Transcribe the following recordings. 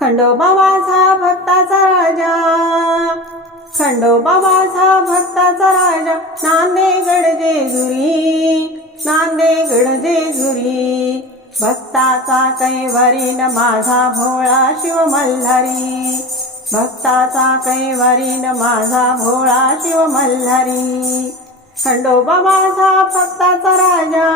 खंडोबा माझा भक्ताचा राजा. खंडोबा माझा भक्ताचा राजा. नांदेगड जेजुरी नांदेगड जेजुरी. भक्ताचा कैवारीन माझा भोळा शिव मल्हारी भक्ताचा कैवारीन माझा भोळा शिव मल्हारी खंडोबा माझा भक्ताचा राजा.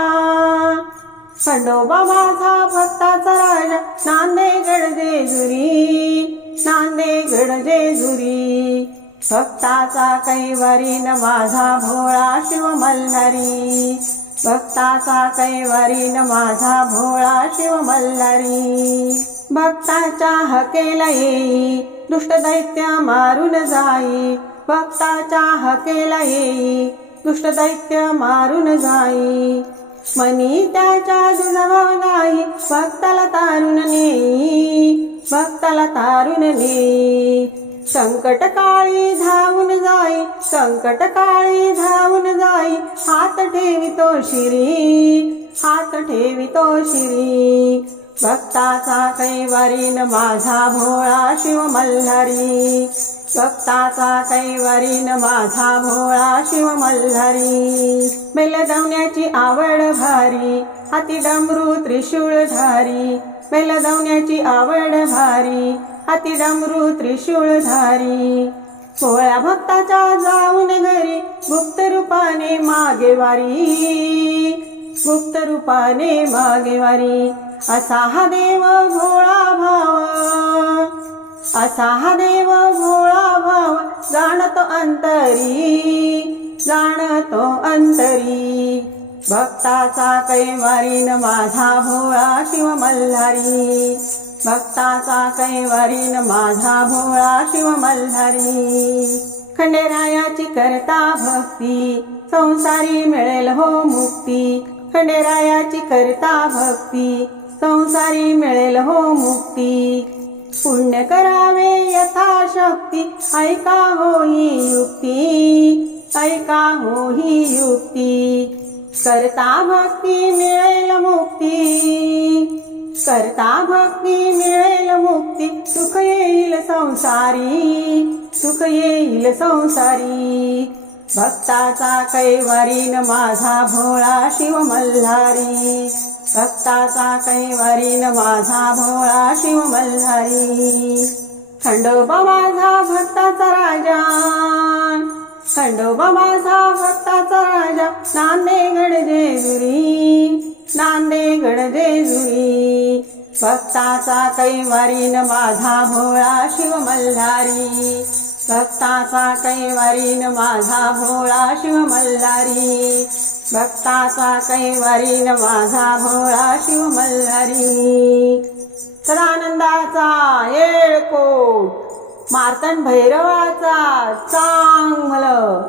खंडोबा माझा भक्ताचा राजा. नांदेगड जेजुरी नांदेगड जेजुरी. भक्ताचा कैवारीन माझा भोळा शिव मल्हारी. भक्ताचा कैवारीन माझा भोळा शिव मल्हारी. भक्ताच्या हकेला येई दुष्ट दैत्य मारून जाई. भक्ताच्या हकेला येई दुष्ट दैत्य मारून जाई. मनी त्याच्या दुजाभाव नाही भक्ताला तारुण नेई भक्ताला तारुण नेई संकट काळी धावून जाई संकट काळी धावून जाई हात ठेवितो शिरी हात ठेवितो शिरी। भक्ताचा कैवारीन माझा भोळा शिव मल्हारी भक्ताचा कैवारीन माझा भोळा शिव मल्हारी बेलदवण्याची आवड भारी हाती डमरू त्रिशूळधारी बेलदवण्याची आवड भारी हाती डमरू त्रिशूळधारी भोळ्या भक्ताच्या जाऊन घरी गुप्त रूपाने मागेवारी गुप्त रूपाने मागेवारी असा हा देव भोळा भाव असा हा देव भोळा जाणतो अंतरी जाणतो अंतरी. भक्ताचा कैवारीन माझा भोळा शिव मल्हारी. भक्ताचा कैवारीन माझा भोळा शिव मल्हारी. खंडेरायाची करता भक्ती संसारी मिळेल हो मुक्ती. खंडेरायाची करता भक्ती संसारी मिळेल हो मुक्ती. पुण्य करावे यथाशक्ती. ऐका हो ही युक्ती. ऐका हो ही युक्ती. करता भक्ती मिळेल मुक्ती. करता भक्ती मिळेल मुक्ती. सुख येईल संसारी. सुख येईल संसारी. भक्ताचा कैवारीन माझा भोळा शिव मल्हारी भक्ताचा कैवारीन माझा भोळा शिव मल्हारी खंडोबा माझा भक्ताचा राजा. खंडोबा माझा भक्ताचा राजा. नांदेगड जेजुरी नांदेगड जेजुरी भक्ताचा कैवारीन माझा भोळा शिव मल्हारी भक्ताचा कैवारीन माझा भोळा शिव मल्हारी भक्ताचा कैवारीन माझा भोळा शिव मल्हारी सदानंदाचा येळकोट मार्तन भैरवाचा चांगलं.